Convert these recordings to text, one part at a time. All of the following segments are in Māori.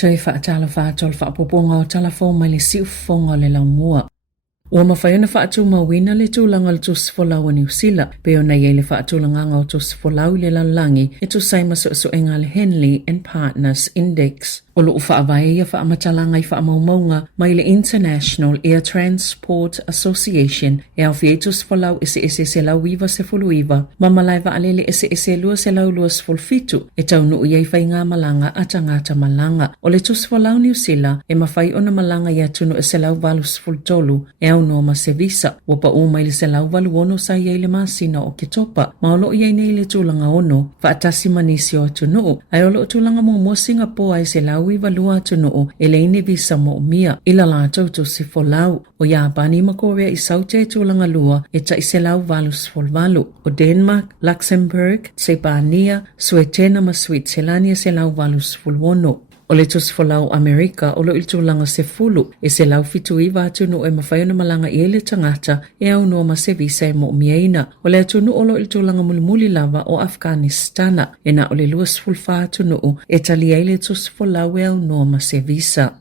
Tui whaatala whaatol whaapoponga o talafo mai le siufonga le laumua. Ua mawhaiona whaatu mawina le tūlanga le tūsifolau o New Zealand, pe o nei le whaatulanganga o tūsifolau le laulangi e tu saima so enga le Henley and Partners Index. O loo whaawai ia whaamatalanga i whaamaumaunga mai le International Air Transport Association e au fietus folau ese se lau iwa se fulu iwa, mamalai waalele ese lua se lau lua se fulfitu e taunu iai whainga malanga a tangata malanga. O le tūsifolau New Zealand e mawhai ona malanga ia tunu e se lau valu se fultolu e au noa ma se visa. Wapa o mai le se lau valu ono sa iai le masina o ke topa. Maolo iai nei le tūlanga ono, whaatasi manisi o tunu. Ai o loo tūlanga mo Singapore ai se lau iwa lua tunu e le ine visa mo mia. Ila la tautu si folau. O Japani ma Korea i saute tūlanga lua e ta i se lau valu se folvalu. O Denmark, Luxembourg, Sebania, Suetena ma Switzerlandia se lau valu se folwono. O le tūsifolau Amerika o lo il tūlanga se fulu e se lau fitu iwa atunu e mawhaiona malanga i ele tangata e au noa ma se visa e mo miaina. O le atunu o lo il tūlanga mulimuli lava o Afghanistana e na o le luas fulfa atunu e tali ele tūsifolau e au noa ma se visa.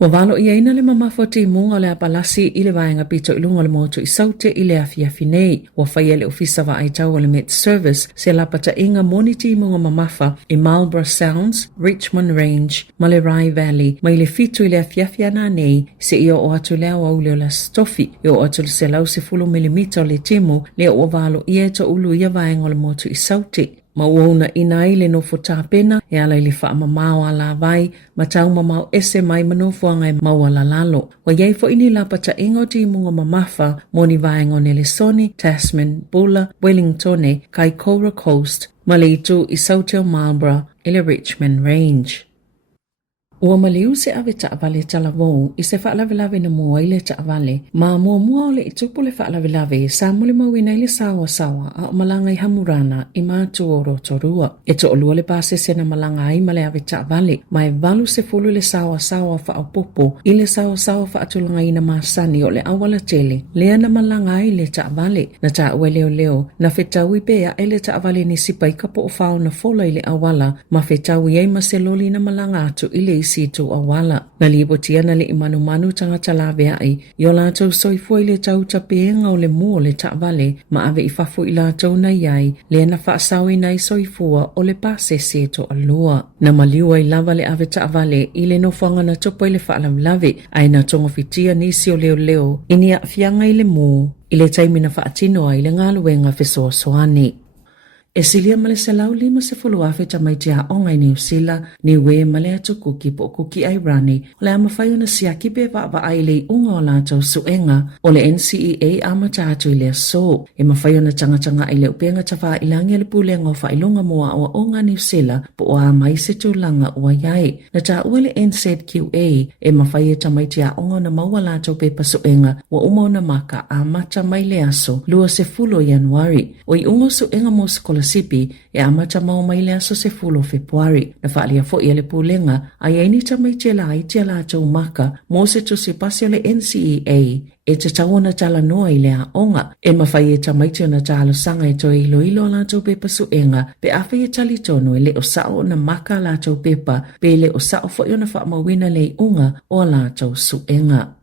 Wa walo ia ina le mamafo te munga le apalasi i le vaenga pito ilunga le moto i saute i le afiafi nei. Wa whaia le ofisa wa aitau le Met Service se lapata inga moni te munga mamafa i Marlborough Sounds, Richmond Range, Malerai Valley, mai le fitu i le afiafi ana nei se ia o atu lea wa ule o la stofi i o atu le se lau se fulu milimita o le timu le o walo ia to ulu ia vaenga le moto i saute. Mauona inai le nofo tāpena e ala i le wha mamao ala vai, matau mamao ese mai manofuanga e mauala lalo. Wa iei fo ini la pata ingo ti munga mamafa, moni vaengo ne le Soni, Tasman, Bulla, Wellingtone, Kaikoura Coast, Malitu i Sautel Marlborough i le Richmond Range. Ua maliu se ave taavale talavou i se whaalavelave na mua i le taavale, ma mua o le i tupu le whaalavelave sa mole mawina i le sawa a o malanga i hamurana i mātu o rotorua. E to olua le pase se na malanga ai ma le ave taavale, ma e valu se fulu le sawa whaapopo i le sawa whaatulanga i na masani o le awala tele, lea na malanga ai le taavale, na ta ue leo, na whetau i bea e le taavale ni sipa i kapo o whao na fola i le awala, ma whetau i ei ma se loli na malanga atu i le situ awala. Na libotia na le imanu tangata lawe ai, i o lātou soifua i le tau tapeenga o le mua le taavale, ma ave i fafu i lātou na iai, le na whaasau i nai soifua o le pase seto alua. Na maliua i lava le ave taavale, i le nofanga na topo i le whaalamlave, ai na tongo fitia nisi o leo, ini a fianga i le mua, i le taimina whaatino ai le ngaluenga fesoa soani. E silia male se lau lima se fulu afe tamaitia onga i New Zealand ni we male atu kuki po kuki ai rani le ama whai ona siaki be wa ai le unga o lātou suenga o le NCEA ama tātu i le so. E mawhai ona tanga i le upenga tawha ilangi le pulenga o whailonga mua o onga New Zealand po o a mai se tūlanga ua iai. Na tā ua le NZQA e mawhai e tamaitia onga na maua lātou pe pasuenga wa uma ona maka a mata mai le aso lua se fulo Januari. O i unga suenga mo skola sipi e amata mau mai le aso se fulo Februari. Na whaalia fo i le pulenga ai eini tamai tela ai tia lātou maka mo se tu se pasi o le NCEA e te tawana tala noa i le a onga. E mawhai e tamai tia na talo sanga e to ilo lātou pepa suenga pe awhai e tali tonu e le o sao na maka lātou pepa pe le o sao fo i ona wha mawina le unga o lātou suenga.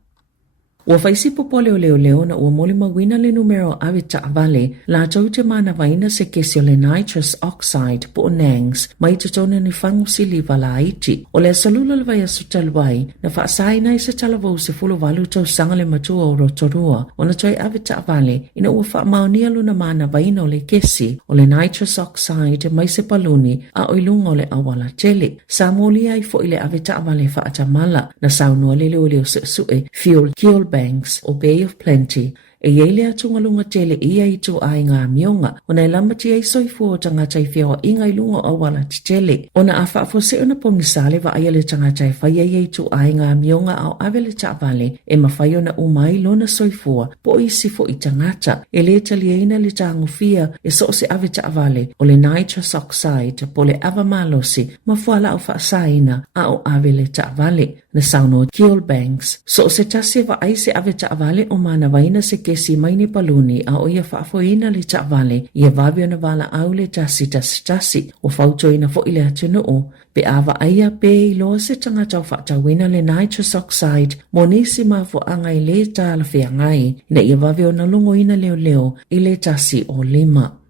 Ua whaisi popole o leo na ua mole mawina le numero ave taavale la tau te mana vaina se kesi o le nitrous oxide po o nangs mai te tona ni whangu sili wala iti. O le salula le vai asu talwai na whaasai nai se talavou se fulu walu tau sanga le matua o rotorua o na toi ave taavale ina ua wha maonia luna mana vaina o le kesi o le nitrous oxide mai se paluni a oilunga o le awala tele. Samoli ai fo i le ave taavale wha atamala na saunua le leo se sue fuel kill Banks o Bay of Plenty. E iei atunga lunga tele ia i tu ai ngā mionga. O nei lamati ei soifu o tangata i whiawa i ngai lunga o wala ti tele. O na awha fose o na pongisale wa aia le tangata i whai ei tu ai ngā mionga au awele taavale e mawhai o na umai lona soifua po i sifo i tangata. E le tali eina le tangufia e so se ave taavale o le nitrous oxide po le ava malosi mafuala au whaasaina a o awele taavale. Na sauno Kill Banks. So se tasi wa ai se ave taavale o mana waina se le si mai ni paluni a o ia whaafoina le ta'vale ia vavio na vala au le tasi o whautoina fo ile atunu o pe ava aia pe ilo se tangata o whaatawina le nitrous oxide mo nisi mafo anga i le ta la whiangai ina ia vavio na lungoina leo i le tasi o 5.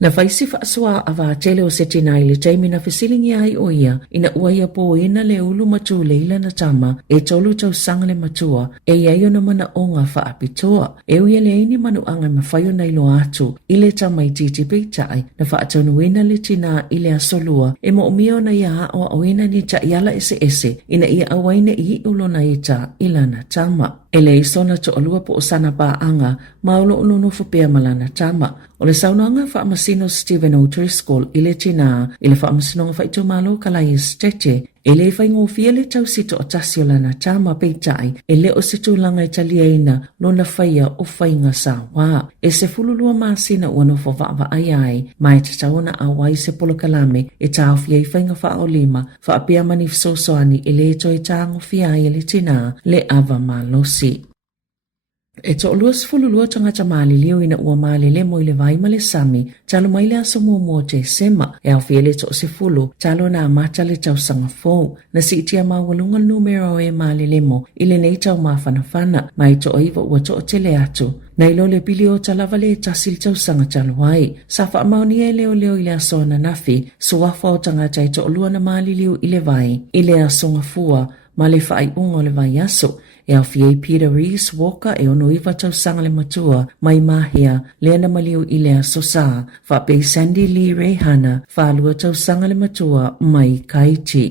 Na faisi whaasua ava tele o setina i le taimi na fisilingi ai o ia ina ua ia po ina le ulu matu leila na tama e tolu tau sanga le matua e iaio na mana onga whaapitoa e uia le ini manu anga mawhaio na ilo atu i le tama i titi peitai na whaatanuina le tina i le asolua e mo umio na ia o awina ni ta iala ese ina ia awaine i ulo na ita ila na tama. E le isona to alua po osana pa anga maulo ununu fupea malana tama. O le saunanga whaamasino Stephen O'Driscoll i le tina i le whaamasino whaitu malo kalai estete e le whaingo fia le tausito o tasio lana tama peitai e le o se tūlanga italiaina lona whaia o whainga Sāmoa. E se fululua maasina ua no whawaawa ai mai te taona awai se polo kalame e tau fia i whainga whaolima whaapea mani fsosoani e le to e tango fia i le tina le ava malosi. E to luas fululua tangata malilio ina ua malile mo ile vai male sami talo mai le aso mo te sema e au fiele to se fulu talo na amata le tau sanga fou na si itia mawalunga numero e malile mo ile nei tau mawhanawhana mai to oiva ua to tele atu na ilo le bilio talava le tasil tau sanga talo ai sa wha mauni e leo ile aso na nafi suafa o tangata e to lua na malilio ile vai ile aso ngafua ma le whai ungo le vai aso. E au fiei Peter Rees Walker e ono iwa tau sanga le matua mai mahia le na maliu i le asosa wha pe Sandy Lee Rehana wha alua tau sanga le matua mai kaiti.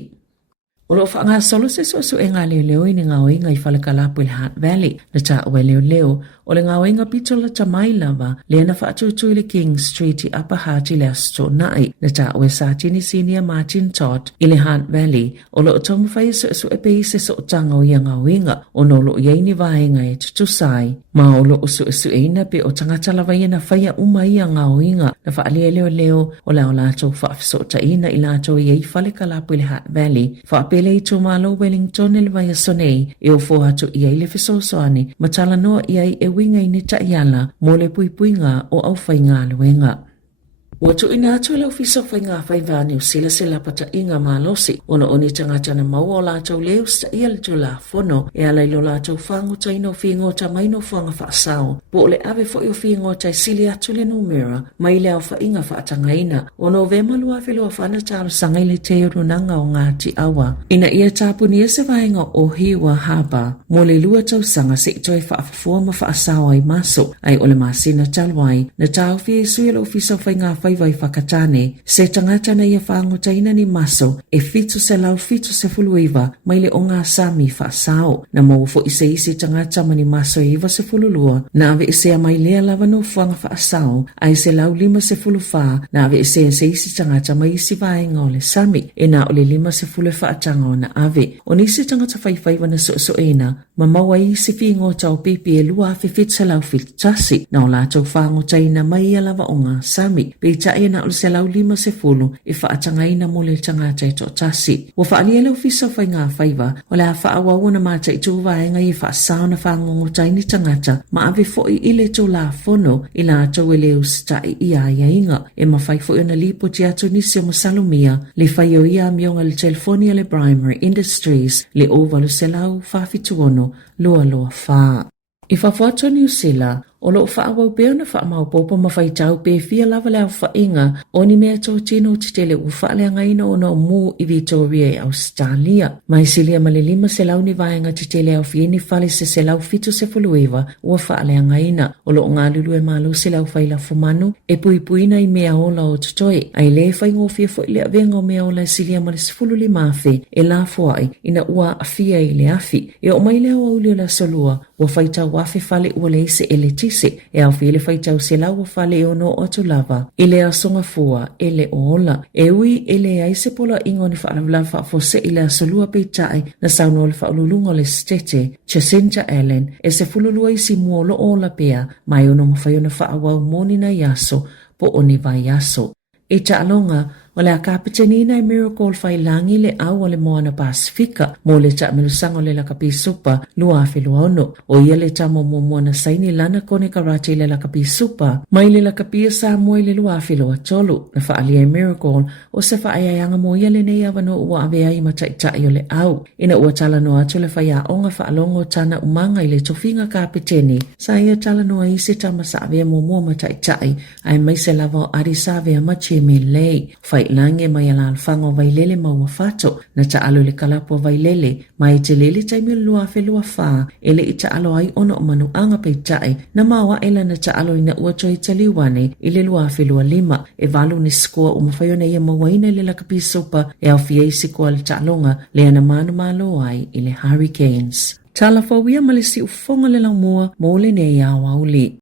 O lo wha solo se so e ngā leo i ngā oinga i whalakalapu i Hutt Valley na ta oe leo o le ngā oinga pitola tamai lava le na whaatutu i le King Street i Upper Hutt i le asto nai na ta oe Sātini Senior Martin Todd i le Hutt Valley o lo tomu whai so e pei se so tanga o ia ngā oinga o no lo iaini vahenga e tutusai ma o lo so eina pe o tangata lava ia na whaia umai a ngā oinga na wha alia leo o la o lato whaafso ta ina i lato i ei whalakalapu i le Hutt Valley wha pele i tō malo Wellington e le vai sonei e o fōhatu i ei le fisosoani ma tala noa i ei e winga i ni taiala mo le puipuinga o au whainga luenga. Ua tu ina atu e lau fiso whainga whaivani o sila se lapata inga malosi ono oni tangata na maua o lātou leo sta ia le tu la fono e ala ilo lātou whango taino whiingo ta maino whanga whaasao po le ave fo i o whiingo tai sili atu le numera mai le au whainga whaatangaina ono ve malua whilua whana talo sangai le te urunanga o ngāti awa ina ia tāpuni e se vaenga o hiwa haba mo le lua tau sanga se i toi whaafafua ma whaasao ai maso ai ole masina talwai na tau fie sui lo fiso whainga vai whakatane, se tangata na ia whaangotaina ni maso, e fitu se lau fitu se fuluiva, mai le o ngā sami whaasao, na mawufo i se isi tangata mani maso iwa se fululua, na ave i sea mai lea lava no whanga whaasao, ai se lau 5 se fuluwha, na ave i sea se isi tangata mai isi vaenga o le sami, e na o le 5 se fulu whaatanga o na ave, o nisi tangata whaiwhaiwa na so ena, ma maua i si whiingo tau pipi e lua afi fitu se lau fitu tasi, na o lātou whaangotaina mai ia lava o ngā sami, ta e na o se lau 5 se fulu e whaatangaina mo le tangata i tō tasi. Wa whaalia lau fisa whai ngā whaiva, o le a whaawawa na mata i tō vaenga i whaasao na whaangongo taini tangata, ma ave fo i ile tō la fono i la tau e leo sta i aia inga, e ma whai fo i na lipo ti atu nisi o masalumia, le whai o ia mionga le Telefonia le Primary Industries, le ovalu se lau whawhituono, lua wha. I whawhatu New Zealand, o lo whaawau peo na whaamau popo mawhaitau pe fia lava leo whainga o ni mea tō tino te tele u whaalea ngaina o no mu i Victoria e Australia. Mai silia male 5 se lau ni vaenga te tele au fieni whale se lau fitu se fuluewa ua whaalea ngaina o lo ngā lulu e malo se lau whaila fumanu e puipuina i mea ola o tutoe. Ai le whaingo fia fo ile avenga o mea ola silia male se fululi mafe e la fuai ina ua afia i le afi e o mai leo au la solua ua whaitau wafe whale ua le se ele e au file whaitau se lau whale o no o tu lava. I le asonga fua, e le ola. E ui, e le aise pola ingo ni whaalavla whaafose i le asolua peitai na sauno le whaalulungo le stete, Jacinta Allen, e se fululua isi muolo ola pea, mai ono mawhaiona whaawau moni na yaso, po oni vai yaso. E ta alonga, o le akapitanina e miracle failangi le au o le moana Pasifika mo le taamelusanga o le lakapisupa lua afiluaono. O ia le tamo moana saini lana kone karachi le lakapisupa mai le lakapia Sāmoa le lua afilua tolu na faalia e miracle o se faaianga mo ia le nei avano ua avea i mataitai o le au. Ina ua tala noa atu le faia onga faalongo tana umanga i le tofinga kapiteni sa ia tala noa isi tama sa avea mo mataitai ai mai se lava o arisa avea machi me lei. Failangi mai ala alfango vailele maua fato na taalo le kalapo vailele mai te lele taimi lua afilua faa ele i taalo ai ono o manuanga peitai na mawa ela na taalo ina ua toi taliwane ile lua afilua lima e valu ni skoa umafayona ia mawaina ile lakapisopa e au fiesi koa le taalonga le ana manu malo ai ile Hurricanes. Tala fawia malisi ufonga le laumua mo le nei awa uli.